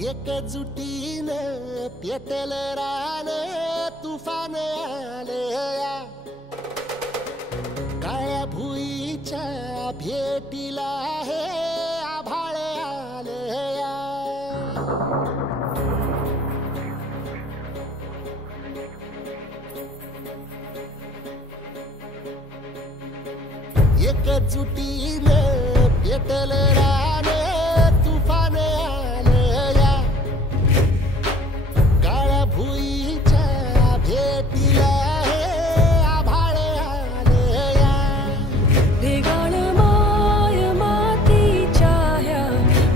एकजुटीनं पेटल रान तुफान आलया काळ्या भुईच्या भेटीला हे आभाळ आलया एकजुटीनं पेटल रान तुफान आलया काळ्या भुईच्या भेटीला हे आभाळ आलया ढेगाळ माय मातीच्या ह्या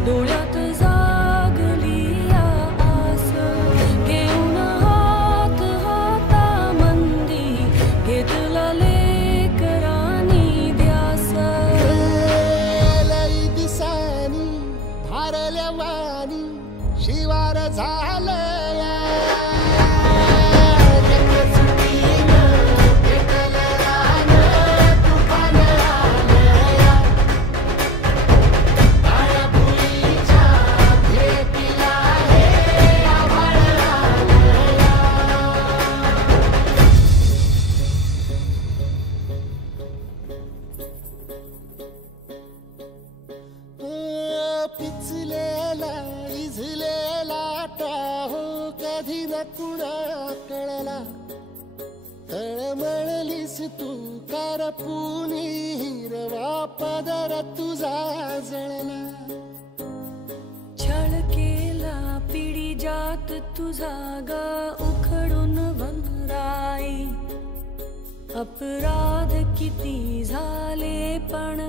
डोळ्यात जागली आस घेऊन हात हातामंदी घेतला लेकरांनी ध्यास लई दिसानी भारल्या वाणी शिवार झालया एकजुटीनं पेटल रान तुफान आलया काळ्या भुईच्या भेटीला हे आभाळ आलया पिचलेला इझलेला टाहो कधी न कुणा कळला तळमळलीस तू करपुनी हिरवा पदर तुझा जळला छळ केला पिढी जात तुझा ग उखडून वनराई अपराध किती झाले पण